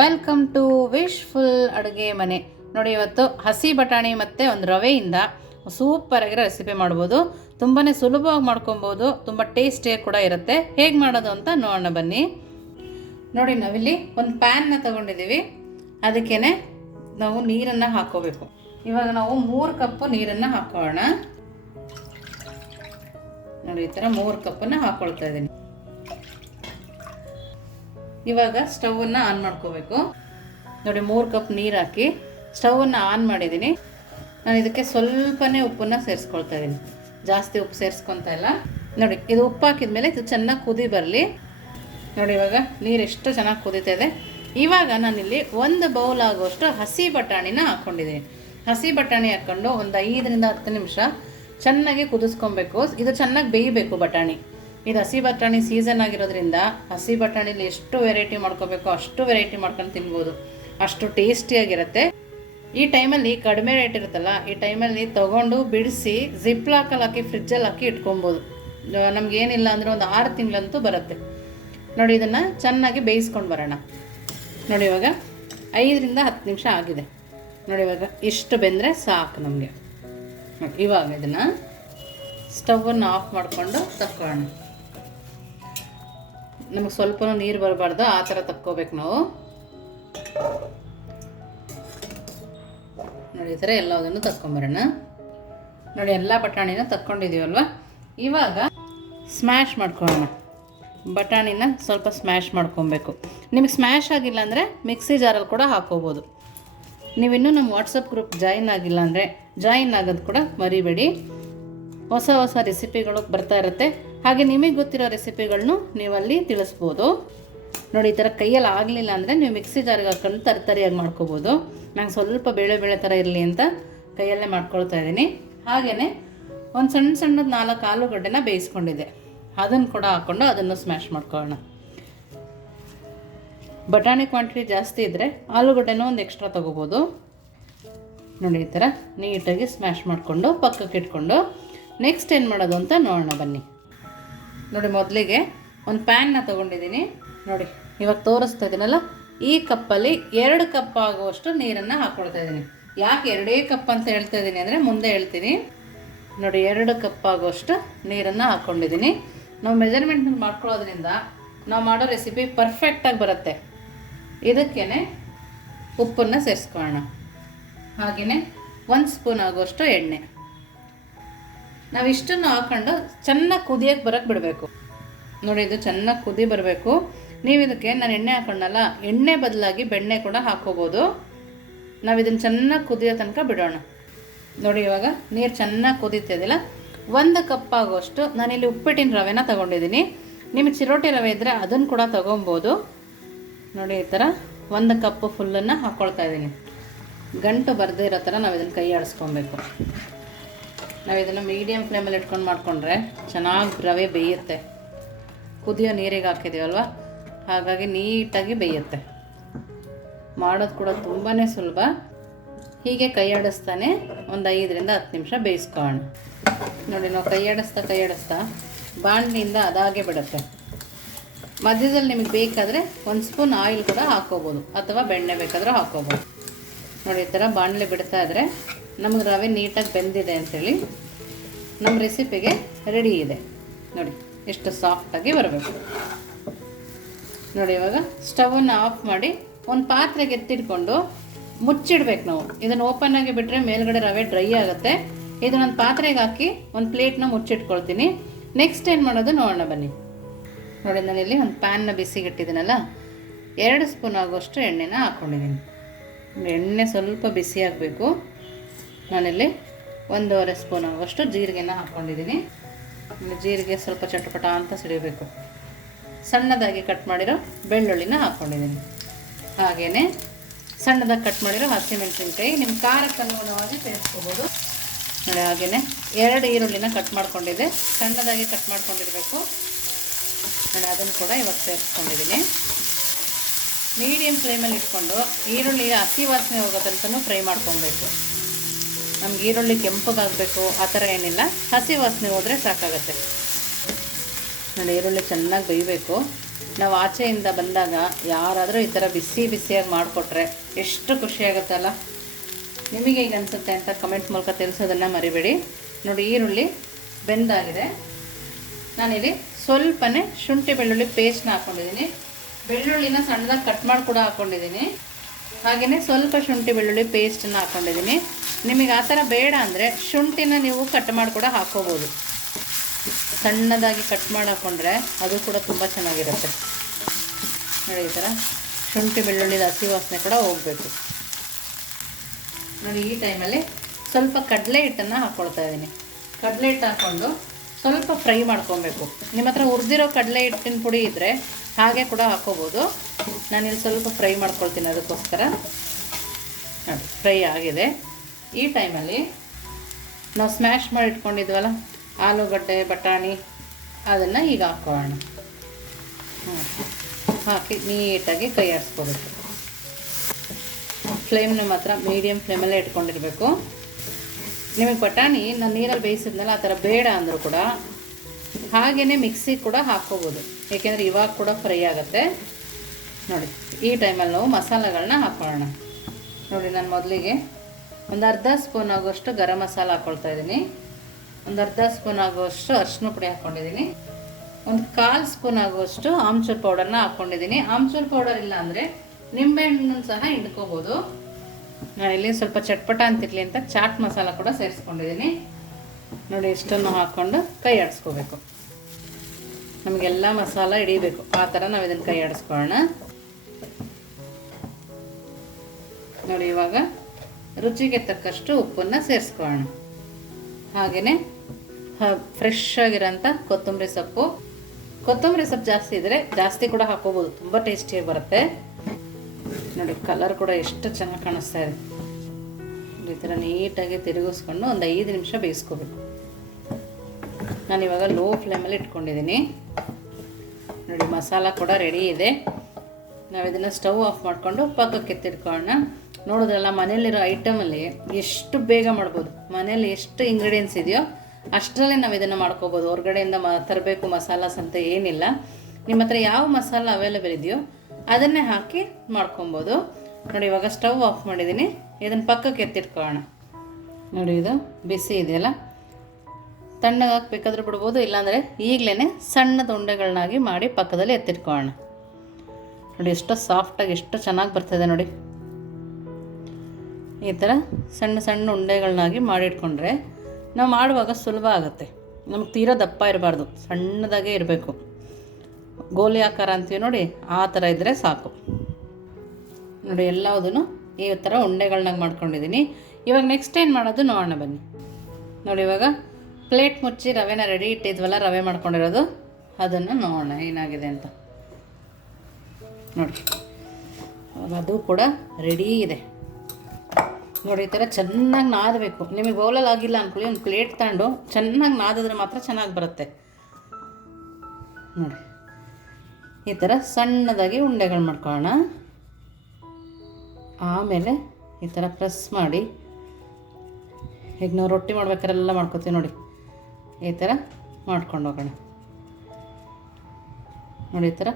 Welcome to wishful ಅಡುಗೆ ಮನೆ. ನೋಡಿ, ಇವತ್ತು ಹಸಿ ಬಟಾಣಿ ಮತ್ತು ಒಂದು ರವೆಯಿಂದ ಸೂಪರ್ ಆಗಿರೋ ರೆಸಿಪಿ ಮಾಡ್ಬೋದು. ತುಂಬಾ ಸುಲಭವಾಗಿ ಮಾಡ್ಕೊಬೋದು. ತುಂಬ ಟೇಸ್ಟಿಯಾಗಿ ಕೂಡ ಇರುತ್ತೆ. ಹೇಗೆ ಮಾಡೋದು ಅಂತ ನೋಡೋಣ ಬನ್ನಿ. ನೋಡಿ, ನಾವಿಲ್ಲಿ ಒಂದು ಪ್ಯಾನ್ನ ತಗೊಂಡಿದ್ದೀವಿ. ಅದಕ್ಕೇ ನಾವು ನೀರನ್ನು ಹಾಕ್ಕೋಬೇಕು ಇವಾಗ ನಾವು ಮೂರು ಕಪ್ಪು ನೀರನ್ನು ಹಾಕೋಣ. ನೋಡಿ, ಈ ಥರ ಮೂರು ಕಪ್ಪನ್ನು ಹಾಕ್ಕೊಳ್ತಾ ಇದ್ದೀನಿ. ಇವಾಗ ಸ್ಟವನ್ನು ಆನ್ ಮಾಡ್ಕೋಬೇಕು. ನೋಡಿ, ಮೂರು ಕಪ್ ನೀರು ಹಾಕಿ ಸ್ಟವನ್ನು ಆನ್ ಮಾಡಿದ್ದೀನಿ. ನಾನು ಇದಕ್ಕೆ ಸ್ವಲ್ಪನೇ ಉಪ್ಪನ್ನು ಸೇರಿಸ್ಕೊಳ್ತಾ ಇದ್ದೀನಿ ಜಾಸ್ತಿ ಉಪ್ಪು ಸೇರಿಸ್ಕೊತಾ ಇಲ್ಲ. ನೋಡಿ, ಇದು ಉಪ್ಪು ಹಾಕಿದ್ಮೇಲೆ ಇದು ಚೆನ್ನಾಗಿ ಕುದಿ ಬರಲಿ. ನೋಡಿ, ಇವಾಗ ನೀರು ಎಷ್ಟು ಚೆನ್ನಾಗಿ ಕುದೀತಾ ಇದೆ. ಇವಾಗ ನಾನಿಲ್ಲಿ ಒಂದು ಬೌಲ್ ಆಗುವಷ್ಟು ಹಸಿ ಬಟಾಣಿನ ಹಾಕ್ಕೊಂಡಿದ್ದೀನಿ ಹಸಿ ಬಟಾಣಿ ಹಾಕ್ಕೊಂಡು ಒಂದು ಐದರಿಂದ ಹತ್ತು ನಿಮಿಷ ಚೆನ್ನಾಗಿ ಕುದಿಸ್ಕೊಬೇಕು. ಇದು ಚೆನ್ನಾಗಿ ಬೇಯಬೇಕು ಬಟಾಣಿ. ಇದು ಹಸಿ ಬಟಾಣಿ ಸೀಸನ್ ಆಗಿರೋದ್ರಿಂದ ಹಸಿ ಬಟಾಣಿಲಿ ಎಷ್ಟು ವೆರೈಟಿ ಮಾಡ್ಕೋಬೇಕು ಅಷ್ಟು ವೆರೈಟಿ ಮಾಡ್ಕೊಂಡು ತಿನ್ಬೋದು. ಅಷ್ಟು ಟೇಸ್ಟಿಯಾಗಿರುತ್ತೆ ಈ ಟೈಮಲ್ಲಿ ಕಡಿಮೆ ರೇಟ್ ಇರುತ್ತಲ್ಲ, ಈ ಟೈಮಲ್ಲಿ ತೊಗೊಂಡು ಬಿಡಿಸಿ ಜಿಪ್ ಲಾಕಲ್ಲಿ ಹಾಕಿ ಫ್ರಿಜ್ಜಲ್ಲಿ ಹಾಕಿ ಇಟ್ಕೊಬೋದು. ನಮ್ಗೆ ಏನಿಲ್ಲ ಅಂದರೆ ಒಂದು ಆರು ತಿಂಗಳಂತೂ ಬರುತ್ತೆ. ನೋಡಿ, ಇದನ್ನು ಚೆನ್ನಾಗಿ ಬೇಯಿಸ್ಕೊಂಡು ಬರೋಣ. ನೋಡಿ, ಇವಾಗ ಐದರಿಂದ ಹತ್ತು ನಿಮಿಷ ಆಗಿದೆ. ನೋಡಿ, ಇವಾಗ ಇಷ್ಟು ಬೆಂದರೆ ಸಾಕು ನಮಗೆ. ಇವಾಗ ಇದನ್ನು ಸ್ಟವನ್ನು ಆಫ್ ಮಾಡಿಕೊಂಡು ತಕ್ಕೊಳ್ಳೋಣ. ನಮಗೆ ಸ್ವಲ್ಪ ನೀರು ಬರಬಾರ್ದು, ಆ ಥರ ತಕ್ಕೋಬೇಕು ನಾವು. ನೋಡಿ, ಈ ಥರ ಎಲ್ಲದನ್ನು ತಕ್ಕೊಂಬರೋಣ. ನೋಡಿ, ಎಲ್ಲ ಬಟಾಣಿನ ತಕ್ಕೊಂಡಿದ್ದೀವಲ್ವ ಇವಾಗ ಸ್ಮ್ಯಾಶ್ ಮಾಡ್ಕೊಳ್ಳೋಣ. ಬಟಾಣಿನ ಸ್ವಲ್ಪ ಸ್ಮ್ಯಾಶ್ ಮಾಡ್ಕೊಬೇಕು. ನಿಮಗೆ ಸ್ಮ್ಯಾಶ್ ಆಗಿಲ್ಲ ಅಂದರೆ ಮಿಕ್ಸಿ ಜಾರಲ್ಲಿ ಕೂಡ ಹಾಕೋಬೋದು. ನೀವಿನ್ನೂ ನಮ್ಮ ವಾಟ್ಸಪ್ ಗ್ರೂಪ್ ಜಾಯಿನ್ ಆಗಿಲ್ಲ ಅಂದರೆ ಜಾಯಿನ್ ಆಗೋದು ಕೂಡ ಮರಿಬೇಡಿ. ಹೊಸ ಹೊಸ ರೆಸಿಪಿಗಳು ಬರ್ತಾ ಇರುತ್ತೆ. ಹಾಗೆ ನಿಮಗೆ ಗೊತ್ತಿರೋ ರೆಸಿಪಿಗಳನ್ನು ನೀವಲ್ಲಿ ತಿಳಿಸ್ಬೋದು. ನೋಡಿ, ಈ ಥರ ಕೈಯಲ್ಲಿ ಆಗಲಿಲ್ಲ ಅಂದರೆ ನೀವು ಮಿಕ್ಸಿ ಜಾರಿಗೆ ಹಾಕೊಂಡು ತರತರಿಯಾಗಿ ಮಾಡ್ಕೋಬೋದು. ನಂಗೆ ಸ್ವಲ್ಪ ಬೇಳೆ ಬೇಳೆ ಥರ ಇರಲಿ ಅಂತ ಕೈಯಲ್ಲೇ ಮಾಡ್ಕೊಳ್ತಾ ಇದ್ದೀನಿ. ಹಾಗೆಯೇ ಒಂದು ಸಣ್ಣ ಸಣ್ಣದ ನಾಲ್ಕು ಆಲೂಗಡ್ಡೆನ ಬೇಯಿಸ್ಕೊಂಡಿದೆ ಅದನ್ನು ಕೂಡ ಹಾಕ್ಕೊಂಡು ಅದನ್ನು ಸ್ಮ್ಯಾಶ್ ಮಾಡ್ಕೊಳ್ಳೋಣ. ಬಟಾಣಿ ಕ್ವಾಂಟಿಟಿ ಜಾಸ್ತಿ ಇದ್ದರೆ ಆಲೂಗಡ್ಡೆನೂ ಒಂದು ಎಕ್ಸ್ಟ್ರಾ ತೊಗೋಬೋದು. ನೋಡಿ, ಈ ಥರ ನೀಟಾಗಿ ಸ್ಮ್ಯಾಶ್ ಮಾಡಿಕೊಂಡು ಪಕ್ಕಕ್ಕೆ ಇಟ್ಕೊಂಡು ನೆಕ್ಸ್ಟ್ ಏನು ಮಾಡೋದು ಅಂತ ನೋಡೋಣ ಬನ್ನಿ. ನೋಡಿ ಮೊದಲಿಗೆ ಒಂದು ಪ್ಯಾನ್ನ ತೊಗೊಂಡಿದ್ದೀನಿ. ನೋಡಿ, ಇವಾಗ ತೋರಿಸ್ತಾ ಇದ್ದೀನಲ್ಲ ಈ ಕಪ್ಪಲ್ಲಿ ಎರಡು ಕಪ್ ಆಗುವಷ್ಟು ನೀರನ್ನು ಹಾಕ್ಕೊಳ್ತಾ ಇದ್ದೀನಿ ಯಾಕೆ ಎರಡೇ ಕಪ್ ಅಂತ ಹೇಳ್ತಾ ಇದ್ದೀನಿ ಅಂದರೆ ಮುಂದೆ ಹೇಳ್ತೀನಿ. ನೋಡಿ, ಎರಡು ಕಪ್ ಆಗುವಷ್ಟು ನೀರನ್ನು ಹಾಕ್ಕೊಂಡಿದ್ದೀನಿ ನಾವು ಮೆಜರ್ಮೆಂಟ್ ಮಾಡ್ಕೊಳ್ಳೋದ್ರಿಂದ ನಾವು ಮಾಡೋ ರೆಸಿಪಿ ಪರ್ಫೆಕ್ಟಾಗಿ ಬರುತ್ತೆ. ಇದಕ್ಕೇ ಉಪ್ಪನ್ನು ಸೇರಿಸ್ಕೊಳ್ಳೋಣ. ಹಾಗೆಯೇ ಒಂದು ಸ್ಪೂನ್ ಆಗುವಷ್ಟು ಎಣ್ಣೆ. ನಾವು ಇಷ್ಟನ್ನು ಹಾಕೊಂಡು ಚೆನ್ನಾಗಿ ಕುದಿಯೋಕ್ಕೆ ಬರೋಕ್ಕೆ ಬಿಡಬೇಕು. ನೋಡಿ, ಇದು ಚೆನ್ನಾಗಿ ಕುದಿ ಬರಬೇಕು. ನೀವು ಇದಕ್ಕೆ ನಾನು ಎಣ್ಣೆ ಹಾಕೊಂಡಲ್ಲ, ಎಣ್ಣೆ ಬದಲಾಗಿ ಬೆಣ್ಣೆ ಕೂಡ ಹಾಕೋಬೋದು. ನಾವು ಇದನ್ನು ಚೆನ್ನಾಗಿ ಕುದಿಯೋ ತನಕ ಬಿಡೋಣ. ನೋಡಿ, ಇವಾಗ ನೀರು ಚೆನ್ನಾಗಿ ಕುದೀತಿದಿಲ್ಲ ಒಂದು ಕಪ್ ಆಗುವಷ್ಟು ನಾನಿಲ್ಲಿ ಉಪ್ಪಿಟ್ಟಿನ ರವೆನ ತೊಗೊಂಡಿದ್ದೀನಿ ನಿಮಗೆ ಚಿರೋಟಿ ರವೆ ಇದ್ದರೆ ಅದನ್ನು ಕೂಡ ತೊಗೊಬೋದು. ನೋಡಿ, ಈ ಥರ ಒಂದು ಕಪ್ ಫುಲ್ಲನ್ನು ಹಾಕ್ಕೊಳ್ತಾ ಇದ್ದೀನಿ ಗಂಟು ಬರದೇ ಇರೋ ಥರ ನಾವು ಇದನ್ನು ಕೈ ಆಡಿಸ್ಕೊಬೇಕು ನಾವು ಇದನ್ನು ಮೀಡಿಯಮ್ ಫ್ಲೇಮಲ್ಲಿ ಇಟ್ಕೊಂಡು ಮಾಡಿಕೊಂಡ್ರೆ ಚೆನ್ನಾಗಿ ರವೆ ಬೇಯುತ್ತೆ. ಕುದಿಯೋ ನೀರಿಗೆ ಹಾಕಿದ್ದೀವಲ್ವ ಹಾಗಾಗಿ ನೀಟಾಗಿ ಬೇಯುತ್ತೆ. ಮಾಡೋದು ಕೂಡ ತುಂಬಾ ಸುಲಭ. ಹೀಗೆ ಕೈ ಆಡಿಸ್ತಾನೆ ಒಂದು ಐದರಿಂದ ಹತ್ತು ನಿಮಿಷ ಬೇಯಿಸ್ಕೋಣ ನೋಡಿ, ನಾವು ಕೈ ಆಡಿಸ್ತಾ ಕೈ ಆಡಿಸ್ತಾ ಬಾಣಲಿಯಿಂದ ಅದಾಗೆ ಬಿಡುತ್ತೆ. ಮಧ್ಯದಲ್ಲಿ ನಿಮಗೆ ಬೇಕಾದರೆ ಒಂದು ಸ್ಪೂನ್ ಆಯಿಲ್ ಕೂಡ ಹಾಕೋಬೋದು, ಅಥವಾ ಬೆಣ್ಣೆ ಬೇಕಾದರೂ ಹಾಕೋಬೋದು. ನೋಡಿ, ಈ ಥರ ಬಾಣಲೆ ಬಿಡ್ತಾ ಇದ್ದರೆ ನಮಗೆ ರವೆ ನೀಟಾಗಿ ಬೆಂದಿದೆ ಅಂಥೇಳಿ ನಮ್ಮ ರೆಸಿಪಿಗೆ ರೆಡಿ ಇದೆ. ನೋಡಿ, ಎಷ್ಟು ಸಾಫ್ಟಾಗಿ ಬರಬೇಕು. ನೋಡಿ, ಇವಾಗ ಸ್ಟವನ್ನು ಆಫ್ ಮಾಡಿ ಒಂದು ಪಾತ್ರೆಗೆ ಎತ್ತಿಟ್ಕೊಂಡು ಮುಚ್ಚಿಡ್ಬೇಕು ನಾವು. ಇದನ್ನು ಓಪನ್ ಆಗಿ ಬಿಟ್ಟರೆ ಮೇಲ್ಗಡೆ ರವೆ ಡ್ರೈ ಆಗುತ್ತೆ. ಇದನ್ನೊಂದು ಪಾತ್ರೆಗೆ ಹಾಕಿ ಒಂದು ಪ್ಲೇಟ್ನ ಮುಚ್ಚಿಟ್ಕೊಳ್ತೀನಿ. ನೆಕ್ಸ್ಟ್ ಏನು ಮಾಡೋದು ನೋಡೋಣ ಬನ್ನಿ. ನೋಡಿ ನಾನಿಲ್ಲಿ ಒಂದು ಪ್ಯಾನ್ನ ಬಿಸಿಗಿಟ್ಟಿದ್ದೀನಲ್ಲ, ಎರಡು ಸ್ಪೂನ್ ಆಗುವಷ್ಟು ಎಣ್ಣೆನ ಹಾಕ್ಕೊಂಡಿದ್ದೀನಿ ಎಣ್ಣೆ ಸ್ವಲ್ಪ ಬಿಸಿ ಆಗಬೇಕು. ನಾನಿಲ್ಲಿ ಒಂದೂವರೆ ಸ್ಪೂನ್ ಆಗುವಷ್ಟು ಜೀರಿಗೆನ ಹಾಕ್ಕೊಂಡಿದ್ದೀನಿ. ಜೀರಿಗೆ ಸ್ವಲ್ಪ ಚಟಪಟ ಅಂತ ಸಿಡಿಬೇಕು. ಸಣ್ಣದಾಗಿ ಕಟ್ ಮಾಡಿರೋ ಬೆಳ್ಳುಳ್ಳಿನ ಹಾಕ್ಕೊಂಡಿದ್ದೀನಿ. ಹಾಗೆಯೇ ಸಣ್ಣದಾಗಿ ಕಟ್ ಮಾಡಿರೋ ಹಸಿಮೆಣಸಿನ್ಕಾಯಿ ನಿಮ್ಮ ಖಾರಕ್ಕೆ ಅನುಗುಣವಾಗಿ ಸೇರಿಸ್ಕೋಬೋದು. ನೋಡಿ ಹಾಗೆಯೇ ಎರಡು ಈರುಳ್ಳಿನ ಕಟ್ ಮಾಡ್ಕೊಂಡಿದ್ದೆ. ಸಣ್ಣದಾಗಿ ಕಟ್ ಮಾಡ್ಕೊಂಡಿರಬೇಕು. ನೋಡಿ, ಅದನ್ನು ಕೂಡ ಇವಾಗ ಸೇರಿಸ್ಕೊಂಡಿದ್ದೀನಿ. ಮೀಡಿಯಮ್ ಫ್ಲೇಮಲ್ಲಿ ಇಟ್ಕೊಂಡು ಈರುಳ್ಳಿ ಹಸಿ ವಾಸನೆ ಹೋಗೋ ತನಕ ಫ್ರೈ ಮಾಡ್ಕೊಬೇಕು. ನಮ್ಗೆ ಈರುಳ್ಳಿ ಕೆಂಪಗಾಗಬೇಕು, ಆ ಥರ ಏನಿಲ್ಲ. ಹಸಿ ವಾಸನೆ ಹೋದರೆ ಸಾಕಾಗತ್ತೆ. ನೋಡಿ, ಈರುಳ್ಳಿ ಚೆನ್ನಾಗಿ ಬೇಯಬೇಕು. ನಾವು ಆಚೆಯಿಂದ ಬಂದಾಗ ಯಾರಾದರೂ ಈ ಥರ ಬಿಸಿ ಬಿಸಿಯಾಗಿ ಮಾಡಿಕೊಟ್ರೆ ಎಷ್ಟು ಖುಷಿಯಾಗುತ್ತಲ್ಲ ನಿಮಗೆ ಈಗ ಅನಿಸುತ್ತೆ ಅಂತ ಕಮೆಂಟ್ ಮೂಲಕ ತಿಳಿಸೋದನ್ನು ಮರಿಬೇಡಿ. ನೋಡಿ, ಈರುಳ್ಳಿ ಬೆಂದಾಗಿದೆ. ನಾನಿಲ್ಲಿ ಸ್ವಲ್ಪನೇ ಶುಂಠಿ ಬೆಳ್ಳುಳ್ಳಿ ಪೇಸ್ಟ್ನ ಹಾಕ್ಕೊಂಡಿದ್ದೀನಿ ಬೆಳ್ಳುಳ್ಳಿನ ಸಣ್ಣದಾಗಿ ಕಟ್ ಮಾಡಿ ಕೂಡ ಹಾಕ್ಕೊಂಡಿದ್ದೀನಿ ಹಾಗೆಯೇ ಸ್ವಲ್ಪ ಶುಂಠಿ ಬೆಳ್ಳುಳ್ಳಿ ಪೇಸ್ಟನ್ನು ಹಾಕ್ಕೊಂಡಿದ್ದೀನಿ ನಿಮಗೆ ಆ ಥರ ಬೇಡ ಅಂದರೆ ಶುಂಠಿನ ನೀವು ಕಟ್ ಮಾಡಿ ಕೂಡ ಹಾಕ್ಕೋಬೋದು. ಸಣ್ಣದಾಗಿ ಕಟ್ ಮಾಡಿ ಹಾಕ್ಕೊಂಡ್ರೆ ಅದು ಕೂಡ ತುಂಬ ಚೆನ್ನಾಗಿರುತ್ತೆ. ನೋಡಿ ಈ ಥರ ಶುಂಠಿ ಬೆಳ್ಳುಳ್ಳಿದ ಹಸಿ ವಾಸನೆ ಕೂಡ ಹೋಗಬೇಕು. ನೋಡಿ ಈ ಟೈಮಲ್ಲಿ ಸ್ವಲ್ಪ ಕಡಲೆ ಹಿಟ್ಟನ್ನು ಹಾಕ್ಕೊಳ್ತಾ ಇದ್ದೀನಿ. ಕಡಲೆ ಹಿಟ್ಟು ಹಾಕ್ಕೊಂಡು ಸ್ವಲ್ಪ ಫ್ರೈ ಮಾಡ್ಕೊಬೇಕು. ನಿಮ್ಮ ಹತ್ರ ಹುರಿದಿರೋ ಕಡಲೆ ಹಿಟ್ಟಿನ ಪುಡಿ ಇದ್ದರೆ ಹಾಗೆ ಕೂಡ ಹಾಕ್ಕೋಬೋದು ನಾನಿಲ್ಲಿ ಸ್ವಲ್ಪ ಫ್ರೈ ಮಾಡ್ಕೊಳ್ತೀನಿ ಅದಕ್ಕೋಸ್ಕರ. ನೋಡಿ, ಫ್ರೈ ಆಗಿದೆ. ಈ ಟೈಮಲ್ಲಿ ನಾವು ಸ್ಮ್ಯಾಶ್ ಮಾಡಿ ಇಟ್ಕೊಂಡಿದ್ವಲ್ಲ, ಆಲೂಗಡ್ಡೆ, ಬಟಾಣಿ, ಅದನ್ನು ಈಗ ಹಾಕೋಣ. ಹಾಕಿ ನೀಟಾಗಿ ಕೈ ಫ್ಲೇಮ್ ಫ್ಲೇಮ್ನ ಮಾತ್ರ ಮೀಡಿಯಮ್ ಫ್ಲೇಮಲ್ಲೇ ಇಟ್ಕೊಂಡಿರಬೇಕು. ನಿಮಗೆ ಬಟಾಣಿ, ನಾನು ನೀರಲ್ಲಿ ಬೇಯಿಸಿದ್ನಲ್ಲ, ಆ ಥರ ಬೇಡ ಅಂದರೂ ಕೂಡ ಹಾಗೆಯೇ ಮಿಕ್ಸಿ ಕೂಡ ಹಾಕ್ಕೋಬೋದು. ಏಕೆಂದರೆ ಇವಾಗ ಕೂಡ ಫ್ರೈ ಆಗುತ್ತೆ. ನೋಡಿ, ಈ ಟೈಮಲ್ಲಿ ನಾವು ಮಸಾಲೆಗಳನ್ನ ಹಾಕ್ಕೊಳ್ಳೋಣ ನೋಡಿ, ನಾನು ಮೊದಲಿಗೆ ಒಂದು ಅರ್ಧ ಸ್ಪೂನ್ ಆಗುವಷ್ಟು ಗರಂ ಮಸಾಲ ಹಾಕ್ಕೊಳ್ತಾ ಇದ್ದೀನಿ. ಒಂದು ಅರ್ಧ ಸ್ಪೂನ್ ಆಗುವಷ್ಟು ಅರಿಶಿನ ಪುಡಿ ಹಾಕ್ಕೊಂಡಿದ್ದೀನಿ ಒಂದು ಕಾಲು ಸ್ಪೂನ್ ಆಗುವಷ್ಟು ಆಮ್ಚೂರ್ ಪೌಡರ್ನ ಹಾಕ್ಕೊಂಡಿದ್ದೀನಿ ಆಮ್ಚೂರ್ ಪೌಡರ್ ಇಲ್ಲ ಅಂದರೆ ನಿಂಬೆಹಣ್ಣನ್ನು ಸಹ ಹಿಂಡ್ಕೋಬೋದು. ನಾನಿಲ್ಲಿ ಸ್ವಲ್ಪ ಚಟ್ಪಟ ಅಂತಿರಲಿ ಅಂತ ಚಾಟ್ ಮಸಾಲ ಕೂಡ ಸೇರಿಸ್ಕೊಂಡಿದ್ದೀನಿ. ನೋಡಿ, ಇಷ್ಟನ್ನು ಹಾಕ್ಕೊಂಡು ಕೈ ಆಡಿಸ್ಕೋಬೇಕು. ನಮಗೆಲ್ಲ ಮಸಾಲ ಹಿಡಿಬೇಕು. ಆ ಥರ ನಾವು ಇದನ್ನು ಕೈ ಆಡಿಸ್ಕೊಳ್ಳೋಣ. ನೋಡಿ, ಇವಾಗ ರುಚಿಗೆ ತಕ್ಕಷ್ಟು ಉಪ್ಪನ್ನು ಸೇರಿಸ್ಕೊಳ್ಳೋಣ. ಹಾಗೆಯೇ ಫ್ರೆಶ್ ಆಗಿರೋಂಥ ಕೊತ್ತಂಬರಿ ಸೊಪ್ಪು. ಕೊತ್ತಂಬರಿ ಸೊಪ್ಪು ಜಾಸ್ತಿ ಇದ್ದರೆ ಜಾಸ್ತಿ ಕೂಡ ಹಾಕೋಬೋದು ತುಂಬ ಟೇಸ್ಟಿಯಾಗಿ ಬರುತ್ತೆ. ನೋಡಿ ಕಲರ್ ಕೂಡ ಎಷ್ಟು ಚೆನ್ನಾಗಿ ಕಾಣಿಸ್ತಾ ಇದೆ. ಈ ಥರ ನೀಟಾಗಿ ತಿರುಗಿಸ್ಕೊಂಡು ಒಂದು ಐದು ನಿಮಿಷ ಬೇಯಿಸ್ಕೋಬೇಕು. ನಾನು ಇವಾಗ ಲೋ ಫ್ಲೇಮಲ್ಲಿ ಇಟ್ಕೊಂಡಿದ್ದೀನಿ. ನೋಡಿ, ಮಸಾಲ ಕೂಡ ರೆಡಿ ಇದೆ. ನಾವು ಇದನ್ನು ಸ್ಟವ್ ಆಫ್ ಮಾಡಿಕೊಂಡು ಪಕ್ಕಕ್ಕೆ ಎತ್ತಿಟ್ಕೊಳ್ಳೋಣ. ನೋಡಿದ್ರಲ್ಲ ಮನೇಲಿರೋ ಐಟಮಲ್ಲಿ ಎಷ್ಟು ಬೇಗ ಮಾಡ್ಬೋದು ಮನೇಲಿ ಎಷ್ಟು ಇಂಗ್ರೀಡಿಯೆಂಟ್ಸ್ ಇದೆಯೋ ಅಷ್ಟರಲ್ಲೇ ನಾವು ಇದನ್ನು ಮಾಡ್ಕೋಬೋದು. ಹೊರಗಡೆಯಿಂದ ಮ ತರಬೇಕು ಮಸಾಲಾಸ್ ಅಂತ ಏನಿಲ್ಲ. ನಿಮ್ಮ ಹತ್ರ ಯಾವ ಮಸಾಲ ಅವೈಲೇಬಲ್ ಇದೆಯೋ ಅದನ್ನೇ ಹಾಕಿ ಮಾಡ್ಕೊಬೋದು. ನೋಡಿ, ಇವಾಗ ಸ್ಟವ್ ಆಫ್ ಮಾಡಿದ್ದೀನಿ. ಇದನ್ನು ಪಕ್ಕಕ್ಕೆ ಎತ್ತಿಟ್ಕೊಳ್ಳೋಣ. ನೋಡಿ, ಇದು ಬಿಸಿ ಇದೆಯಲ್ಲ? ತಣ್ಣಗೆ ಹಾಕ್ಬೇಕಾದ್ರೂ ಬಿಡ್ಬೋದು, ಇಲ್ಲಾಂದರೆ ಈಗಲೇ ಸಣ್ಣದ ಉಂಡೆಗಳನ್ನಾಗಿ ಮಾಡಿ ಪಕ್ಕದಲ್ಲಿ ಎತ್ತಿಟ್ಕೊಳ್ಳೋಣ. ನೋಡಿ, ಎಷ್ಟು ಸಾಫ್ಟಾಗಿ ಎಷ್ಟು ಚೆನ್ನಾಗಿ ಬರ್ತದೆ ನೋಡಿ. ಈ ಥರ ಸಣ್ಣ ಸಣ್ಣ ಉಂಡೆಗಳನ್ನಾಗಿ ಮಾಡಿಟ್ಕೊಂಡ್ರೆ ನಾವು ಮಾಡುವಾಗ ಸುಲಭ ಆಗುತ್ತೆ. ನಮ್ಗೆ ತೀರಾ ದಪ್ಪ ಇರಬಾರ್ದು, ಸಣ್ಣದಾಗೇ ಇರಬೇಕು. ಗೋಲಿ ಆಕಾರ ಅಂತೀವಿ ನೋಡಿ, ಆ ಥರ ಇದ್ದರೆ ಸಾಕು. ನೋಡಿ ಎಲ್ಲದನ್ನು ಈ ಥರ ಉಂಡೆಗಳನ್ನಾಗಿ ಮಾಡ್ಕೊಂಡಿದ್ದೀನಿ ಇವಾಗ ನೆಕ್ಸ್ಟ್ ಏನು ಮಾಡೋದು? ನೋಡೋಣ ಬನ್ನಿ. ನೋಡಿ, ಇವಾಗ ಪ್ಲೇಟ್ ಮುಚ್ಚಿ ರವೆನ ರೆಡಿ ಇಟ್ಟಿದ್ವಲ್ಲ, ರವೆ ಮಾಡ್ಕೊಂಡಿರೋದು. ಅದನ್ನು ನೋಡೋಣ, ಏನಾಗಿದೆ ಅಂತ. ನೋಡಿ ಅದು ಕೂಡ ರೆಡಿ ಇದೆ. ನೋಡಿ, ಈ ಥರ ಚೆನ್ನಾಗಿ ನಾದಬೇಕು. ನಿಮಗೆ ಬೌಲಲ್ಲಿ ಆಗಿಲ್ಲ ಅಂದ್ಕೊಳ್ಳಿ ಒಂದು ಪ್ಲೇಟ್ ತಗೊಂಡು ಚೆನ್ನಾಗಿ ನಾದಿದ್ರೆ ಮಾತ್ರ ಚೆನ್ನಾಗಿ ಬರುತ್ತೆ. ನೋಡಿ. ಈ ಥರ ಸಣ್ಣದಾಗಿ ಉಂಡೆಗಳು ಮಾಡ್ಕೊಳ್ಳೋಣ ಆಮೇಲೆ ಈ ಥರ ಪ್ರೆಸ್ ಮಾಡಿ. ಈಗ ನಾವು ರೊಟ್ಟಿ ಮಾಡ್ಬೇಕಾರೆಲ್ಲ ಮಾಡ್ಕೋತೀವಿ ನೋಡಿ. ಈ ಥರ ಮಾಡ್ಕೊಂಡು ಹೋಗೋಣ. ನೋಡಿ ಈ ಥರ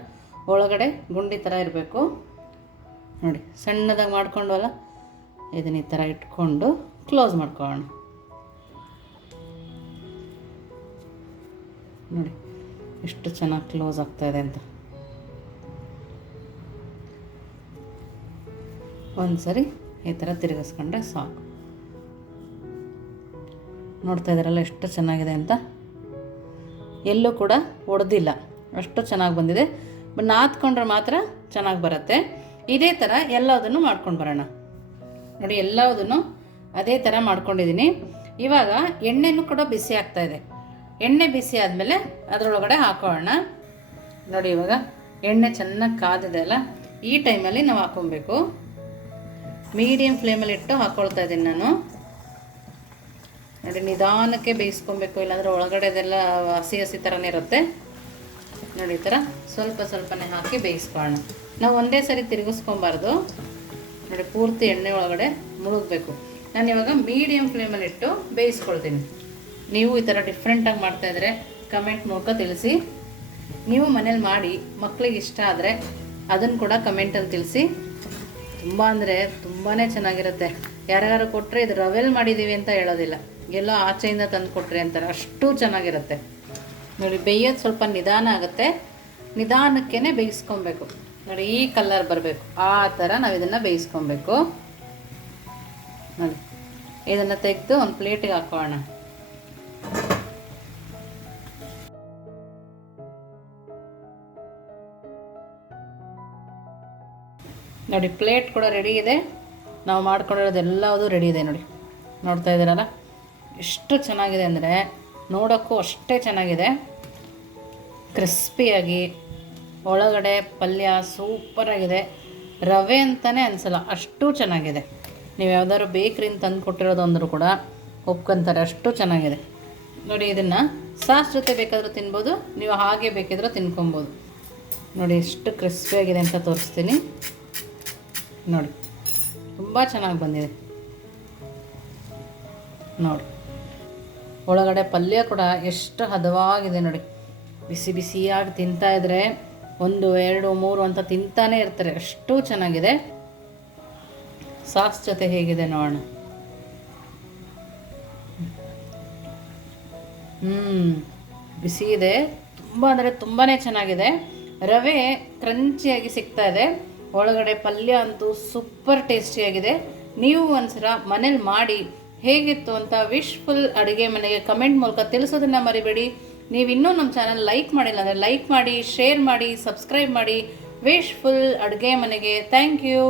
ಒಳಗಡೆ ಗುಂಡಿ ಥರ ಇರಬೇಕು. ನೋಡಿ ಸಣ್ಣದಾಗಿ ಮಾಡ್ಕೊಂಡ್ವಲ್ಲ? ಇದನ್ನ ಈ ಥರ ಇಟ್ಕೊಂಡು ಕ್ಲೋಸ್ ಮಾಡ್ಕೊಳ್ಳೋಣ ನೋಡಿ ಎಷ್ಟು ಚೆನ್ನಾಗಿ ಕ್ಲೋಸ್ ಆಗ್ತಾಯಿದೆ ಅಂತ. ಒಂದು ಸರಿ ಈ ಥರ ತಿರುಗಿಸ್ಕೊಂಡ್ರೆ ಸಾಕು. ನೋಡ್ತಾ ಇದ್ದಾರಲ್ಲ ಎಷ್ಟು ಚೆನ್ನಾಗಿದೆ ಅಂತ? ಎಲ್ಲೂ ಕೂಡ ಒಡೆದಿಲ್ಲ. ಅಷ್ಟು ಚೆನ್ನಾಗಿ ಬಂದಿದೆ. ಬಟ್ ನಾದ್ಕೊಂಡ್ರೆ ಮಾತ್ರ ಚೆನ್ನಾಗಿ ಬರುತ್ತೆ. ಇದೇ ಥರ ಎಲ್ಲದನ್ನು ಮಾಡ್ಕೊಂಡು ಬರೋಣ. ನೋಡಿ, ಎಲ್ಲದನ್ನು ಅದೇ ಥರ ಮಾಡ್ಕೊಂಡಿದ್ದೀನಿ. ಇವಾಗ ಎಣ್ಣೆನೂ ಕೂಡ ಬಿಸಿ ಆಗ್ತಾ ಇದೆ. ಎಣ್ಣೆ ಬಿಸಿ ಆದಮೇಲೆ ಅದರೊಳಗಡೆ ಹಾಕೋಣ. ನೋಡಿ, ಇವಾಗ ಎಣ್ಣೆ ಚೆನ್ನಾಗಿ ಕಾದಿದೆ ಅಲ್ಲ? ಈ ಟೈಮಲ್ಲಿ ನಾವು ಹಾಕೊಬೇಕು. ಮೀಡಿಯಮ್ ಫ್ಲೇಮಲ್ಲಿ ಇಟ್ಟು ಹಾಕ್ಕೊಳ್ತಾ ಇದ್ದೀನಿ ನಾನು. ನೋಡಿ, ನಿಧಾನಕ್ಕೆ ಬೇಯಿಸ್ಕೊಬೇಕು, ಇಲ್ಲಾಂದರೆ ಒಳಗಡೆದೆಲ್ಲ ಹಸಿ ಹಸಿ ಥರನೇ ಇರುತ್ತೆ. ನೋಡಿ, ಈ ಥರ ಸ್ವಲ್ಪ ಸ್ವಲ್ಪನೇ ಹಾಕಿ ಬೇಯಿಸ್ಕೊಳ್ಳೋಣ. ನಾವು ಒಂದೇ ಸರಿ ತಿರುಗಿಸ್ಕೊಬಾರ್ದು. ನೋಡಿ, ಪೂರ್ತಿ ಎಣ್ಣೆ ಒಳಗಡೆ ಮುಳುಗಬೇಕು. ನಾನು ಇವಾಗ ಮೀಡಿಯಮ್ ಫ್ಲೇಮಲ್ಲಿ ಇಟ್ಟು ಬೇಯಿಸ್ಕೊಳ್ತೀನಿ. ನೀವು ಈ ಥರ ಡಿಫ್ರೆಂಟಾಗಿ ಮಾಡ್ತಾಯಿದ್ರೆ ಕಮೆಂಟ್ ಮೂಲಕ ತಿಳಿಸಿ. ನೀವು ಮನೇಲಿ ಮಾಡಿ ಮಕ್ಕಳಿಗೆ ಇಷ್ಟ ಆದರೆ ಅದನ್ನು ಕೂಡ ಕಮೆಂಟಲ್ಲಿ ತಿಳಿಸಿ. ತುಂಬ ಅಂದರೆ ತುಂಬಾ ಚೆನ್ನಾಗಿರುತ್ತೆ. ಯಾರ್ಯಾರು ಕೊಟ್ಟರೆ ಇದು ರವೆಲ್ ಮಾಡಿದ್ದೀವಿ ಅಂತ ಹೇಳೋದಿಲ್ಲ. ಎಲ್ಲೋ ಆಚೆಯಿಂದ ತಂದು ಕೊಟ್ರಿ ಅಂತಾರೆ. ಅಷ್ಟು ಚೆನ್ನಾಗಿರುತ್ತೆ. ನೋಡಿ, ಬೇಯೋದು ಸ್ವಲ್ಪ ನಿಧಾನ ಆಗುತ್ತೆ. ನಿಧಾನಕ್ಕೇ ಬೇಯಿಸ್ಕೊಬೇಕು. ನೋಡಿ, ಈ ಕಲರ್ ಬರಬೇಕು. ಆ ಥರ ನಾವು ಇದನ್ನು ಬೇಯಿಸ್ಕೊಬೇಕು. ನೋಡಿ, ಇದನ್ನು ತೆಗೆದು ಒಂದು ಪ್ಲೇಟಿಗೆ ಹಾಕೋಣ. ನೋಡಿ ಪ್ಲೇಟ್ ಕೂಡ ರೆಡಿ ಇದೆ. ನಾವು ಮಾಡ್ಕೊಂಡಿರೋದೆಲ್ಲದು ರೆಡಿ ಇದೆ ನೋಡಿ. ನೋಡ್ತಾ ಇದ್ದೀರಲ್ಲ? ಎಷ್ಟು ಚೆನ್ನಾಗಿದೆ ಅಂದರೆ ನೋಡೋಕ್ಕೂ ಅಷ್ಟೇ ಚೆನ್ನಾಗಿದೆ. ಕ್ರಿಸ್ಪಿಯಾಗಿ ಒಳಗಡೆ ಪಲ್ಯ ಸೂಪರಾಗಿದೆ ರವೆ ಅಂತಲೇ ಅನಿಸಲ್ಲ, ಅಷ್ಟು ಚೆನ್ನಾಗಿದೆ. ನೀವು ಯಾವುದಾದ್ರು ಬೇಕ್ರಿಂದ ತಂದು ಕೊಟ್ಟಿರೋದು ಅಂದರೂ ಕೂಡ ಒಪ್ಕೊಂತಾರೆ, ಅಷ್ಟು ಚೆನ್ನಾಗಿದೆ. ನೋಡಿ, ಇದನ್ನು ಸಾಸ್ ಜೊತೆ ಬೇಕಾದರೂ ತಿನ್ಬೋದು, ನೀವು ಹಾಗೆ ಬೇಕಿದ್ರೂ ತಿನ್ಕೊಬೋದು. ನೋಡಿ, ಎಷ್ಟು ಕ್ರಿಸ್ಪಿಯಾಗಿದೆ ಅಂತ ತೋರಿಸ್ತೀನಿ. ನೋಡಿ. ತುಂಬ ಚೆನ್ನಾಗಿ ಬಂದಿದೆ. ನೋಡಿ. ಒಳಗಡೆ ಪಲ್ಯ ಕೂಡ ಎಷ್ಟು ಹದವಾಗಿದೆ ನೋಡಿ. ಬಿಸಿ ಬಿಸಿಯಾಗಿ ತಿಂತಾ ಇದ್ರೆ ಒಂದು, ಎರಡು, ಮೂರು ಅಂತ ತಿಂತಾನೆ ಇರ್ತಾರೆ. ಅಷ್ಟು ಚೆನ್ನಾಗಿದೆ. ಸಾಸ್ ಜೊತೆ ಹೇಗಿದೆ ನೋಡೋಣ. ಹ್ಞೂ ಬಿಸಿ ಇದೆ. ತುಂಬ ಅಂದರೆ ತುಂಬಾ ಚೆನ್ನಾಗಿದೆ. ರವೆ ಕ್ರಂಚಿಯಾಗಿ ಸಿಗ್ತಾ ಇದೆ. ಒಳಗಡೆ ಪಲ್ಯ ಅಂತೂ ಸೂಪರ್ ಟೇಸ್ಟಿಯಾಗಿದೆ. ನೀವು ಒಂದ್ಸಲ ಮನೇಲಿ ಮಾಡಿ ಹೇಗಿತ್ತು ಅಂತ ವಿಶ್ಫುಲ್ ಅಡುಗೆ ಮನೆಗೆ ಕಮೆಂಟ್ ಮೂಲಕ ತಿಳಿಸೋದನ್ನ ಮರಿಬೇಡಿ. ನೀವು ಇನ್ನೂ ನಮ್ಮ ಚಾನಲ್ ಲೈಕ್ ಮಾಡಿಲ್ಲ ಅಂದರೆ ಲೈಕ್ ಮಾಡಿ ಶೇರ್ ಮಾಡಿ ಸಬ್ಸ್ಕ್ರೈಬ್ ಮಾಡಿ. ವಿಶ್ಫುಲ್ ಅಡುಗೆ ಮನೆಗೆ ಥ್ಯಾಂಕ್ ಯು